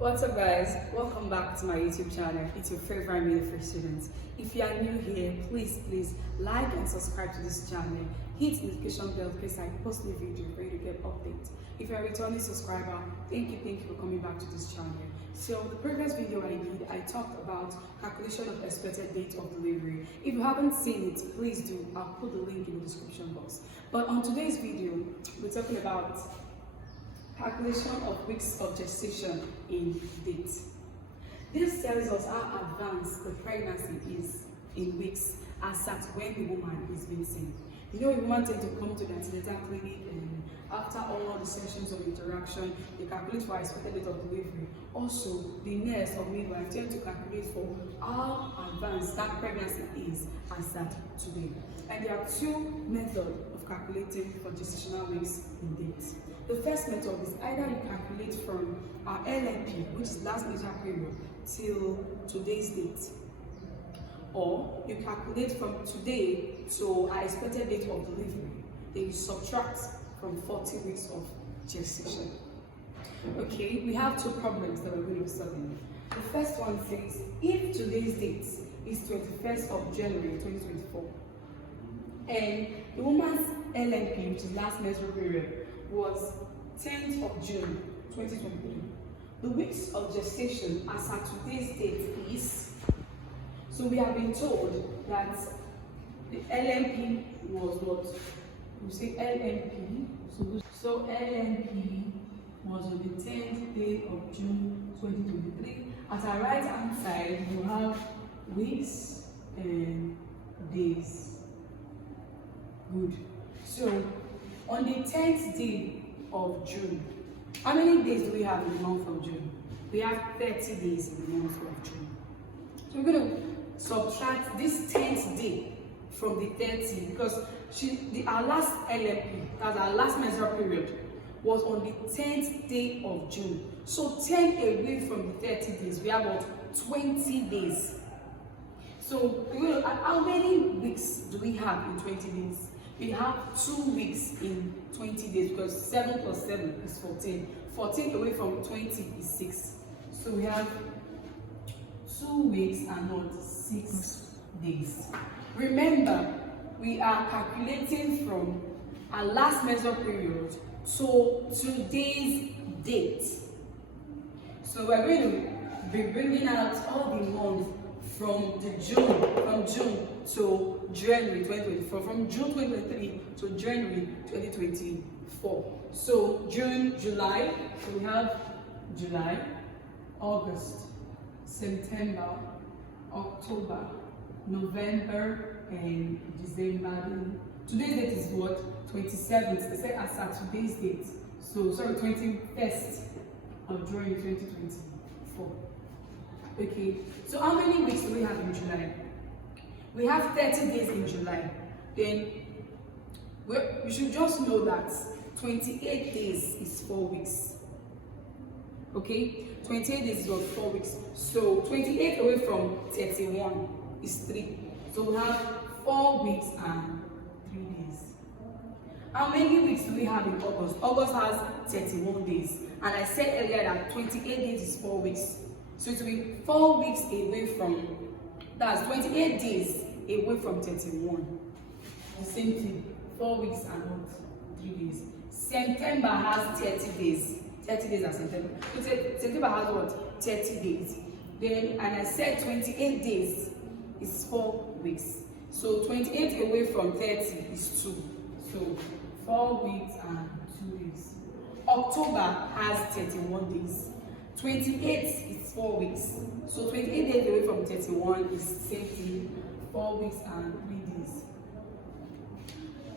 What's up guys, welcome back to my YouTube channel. It's your favorite military students. If you are new here, please like and subscribe to this channel. Hit the notification bell in case I post new video for you to get updates. If you're a returning subscriber, thank you for coming back to this channel. So the previous video I talked about calculation of expected date of delivery. If you haven't seen it, please do. I'll put the link in the description box. But on today's video, we're talking about calculation of weeks of gestation in dates. This tells us how advanced the pregnancy is in weeks as at when the woman is being seen. You know, a woman tends to come to the antenatal clinic and after all the sessions of interaction, they calculate for expected date of delivery. Also, the nurse or midwife tend to calculate for how advanced that pregnancy is as at today. And there are two methods of calculating for gestational weeks in dates. The first method is either you calculate from our LMP, which is last menstrual period, till today's date, or you calculate from today to our expected date of delivery. Then you subtract from 40 weeks of gestation. Okay, we have two problems that we're going to be solving. The first one says, if today's date is 21st of January 2024, and the woman's LMP, which is last menstrual period, was 10th of June 2023. The weeks of gestation as at today's date is, so we have been told that the LMP was what? We say LMP, so LMP was on the 10th day of June 2023. At our right hand side, you have weeks and days. Good. So on the 10th day of June, how many days do we have in the month of June? We have 30 days in the month of June. So we're going to subtract this 10th day from the 30 because our last LMP, that's our last menstrual period, was on the 10th day of June. So 10 away from the 30 days, we have about 20 days. So how many weeks do we have in 20 days? We have 2 weeks in 20 days because 7 plus 7 is 14. 14 away from 20 is 6. So we have 2 weeks and not 6 days. Remember, we are calculating from our last menstrual period to today's date. So we're going to be bringing out all the months from June to January 2024, from June 2023 to January 2024. So June, July, so we have July, August, September, October, November, and December. Today's date is what? 27th. They said as at today's date. So sorry, 21st of January 2024. Okay, so how many weeks do we have in July? We have 30 days in July. Then we should just know that 28 days is 4 weeks. Okay, 28 days is what? 4 weeks. So 28 away from 31 is 3. So we have 4 weeks and 3 days. How many weeks do we have in August? August has 31 days. And I said earlier that 28 days is 4 weeks. So it will be 4 weeks away from, that's 28 days away from 31. The same thing, 4 weeks and not 3 days. September has 30 days. 30 days as September. So September has what? 30 days. Then, and I said 28 days is 4 weeks. So 28 away from 30 is 2. So 4 weeks and 2 days. October has 31 days. 28 is 4 weeks. So 28 days away from 31 is 4 weeks and 3 days.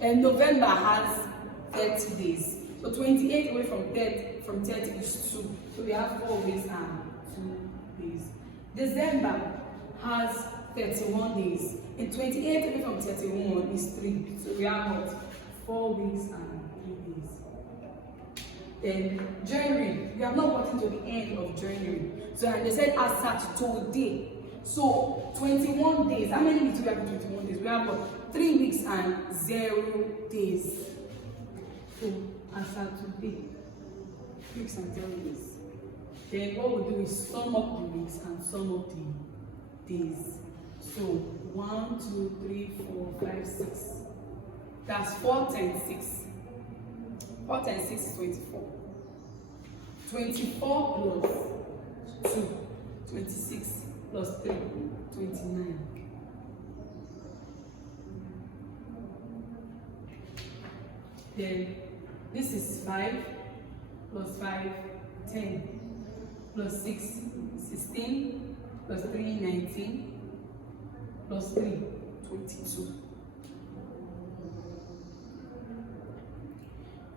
And November has 30 days. So 28 away from 30 is 2. So we have 4 weeks and 2 days. December has 31 days. And 28 away from 31 is 3. So we have what? 4 weeks and 3 days. Then January, we have not gotten to the end of January. So they said as at today. So 21 days. How many weeks do we have in 21 days? We have what? 3 weeks and 0 days. So as at today, 3 weeks and 0 days. Then what we'll do is sum up the weeks and sum up the days. So 1, 2, 3, 4, 5, 6. That's 4 times 6. 4 times 6 is 24. 24 plus 2, 26 plus 3, 29. Then this is 5 plus 5, 10 plus 6, 16 plus 3, 19 plus 3, 22.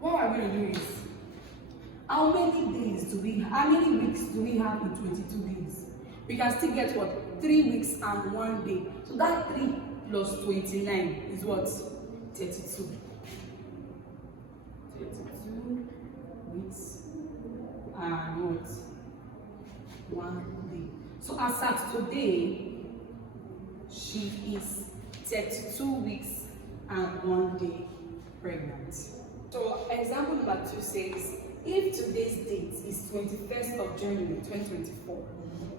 What we're going to do is, how many weeks do we have in 22 days? We can still get what? 3 weeks and 1 day. So that 3 plus 29 is what? 32. 32 weeks and what? 1 day. So as at today, she is 32 weeks and 1 day pregnant. So example number 2 says, if today's date is 21st of January 2024,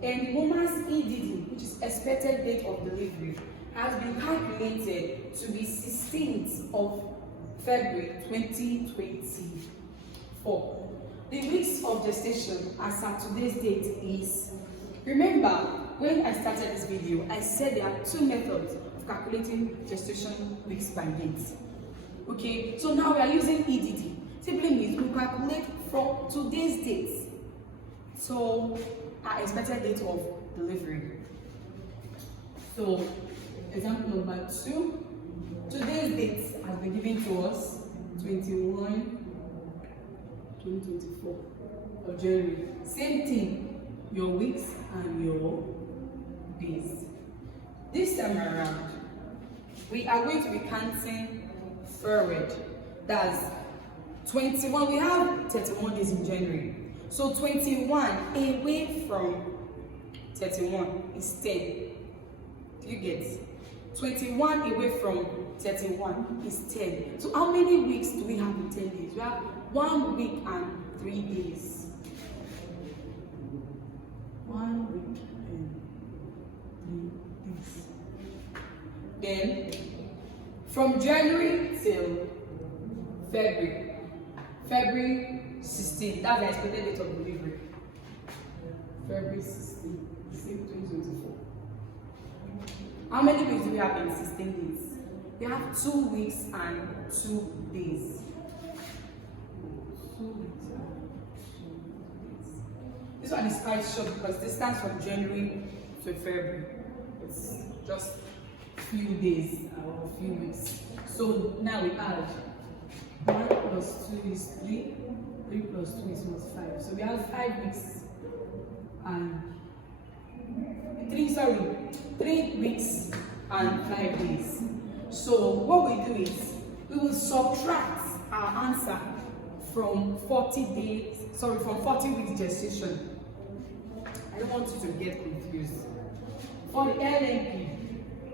and the woman's EDD, which is expected date of delivery, has been calculated to be 16th of February 2024. The weeks of gestation as at today's date is, remember when I started this video, I said there are 2 methods of calculating gestation weeks by date. Okay, so now we are using EDD. Simply means we calculate from today's date so our expected date of delivery. So example number 2, today's date has been given to us 2024 of January. Same thing, your weeks and your days. This time around, we are going to be counting forward. That's 21. We have 31 days in January. So 21 away from 31 is 10. Do you get? 21 away from 31 is 10. So how many weeks do we have in 10 days? We have 1 week and 3 days. 1 week and 3 days. Then from January till February 16, that's the expected date of delivery. February 16, 2024. How many weeks do we have in 16 days? We have 2 weeks and 2 days. 2 weeks and 2 days. This one is quite short because this starts from January to February. It's just a few days or a few weeks. So now we add 1 plus 2 is 3. 3 plus 2 is 5. So we have 5 weeks and 3 weeks and 5 days. So what we do is we will subtract our answer from 40 weeks gestation. I don't want you to get confused. For the LMP,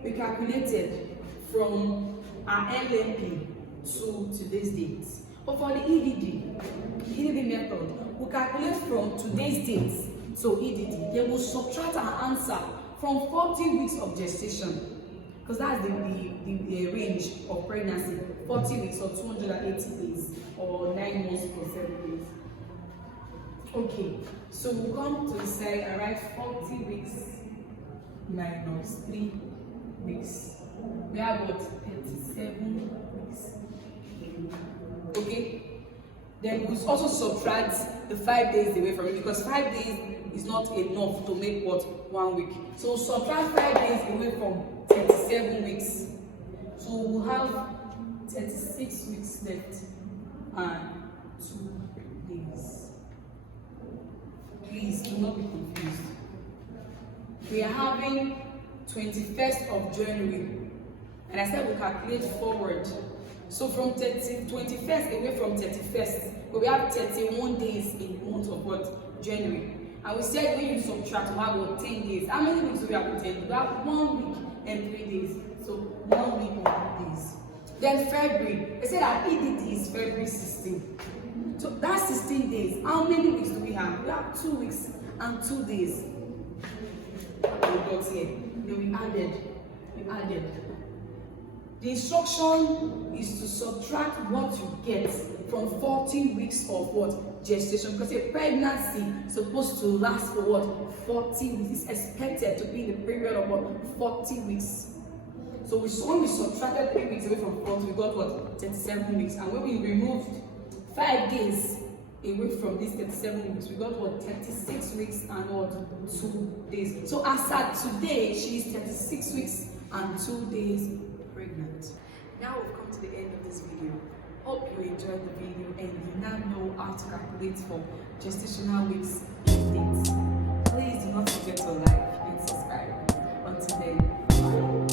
we calculated from our LMP to today's date. But for the EDD method, we calculate from today's date to EDD. Then we'll subtract our answer from 40 weeks of gestation, because that's the range of pregnancy, 40 weeks or 280 days, or 9 months or 7 days. Okay, so we'll come to the side and write 40 weeks minus 3 weeks. We have what? 37 weeks. Okay, then we'll also subtract the 5 days away from it, because 5 days is not enough to make what? 1 week. So we'll subtract 5 days away from 37 weeks. So we'll have 36 weeks left and 2 days. Please do not be confused. We are having 21st of January, and I said we'll calculate forward. So from 21st away from 31st, but we have 31 days in the month of what? January. And we said when you subtract, we have what? 10 days. How many weeks do we have in 10 days? We have 1 week and 3 days. So 1 week and 3 days. Then February, I said our EDD is February 16. So that's 16 days. How many weeks do we have? We have 2 weeks and 2 days. We got here. Then we added. The instruction is to subtract what you get from 14 weeks of what? Gestation. Because a pregnancy is supposed to last for what? 40 weeks. It's expected to be in the period of what? 40 weeks. So when we subtracted 3 weeks away from 40, we got what? 37 weeks. And when we removed 5 days away from these 37 weeks, we got what? 36 weeks and what? 2 days. So as at today, she is 36 weeks and 2 days pregnant. Now we've come to the end of this video. Hope you enjoyed the video and you now know how to calculate for gestational weeks and dates. Please do not forget to like,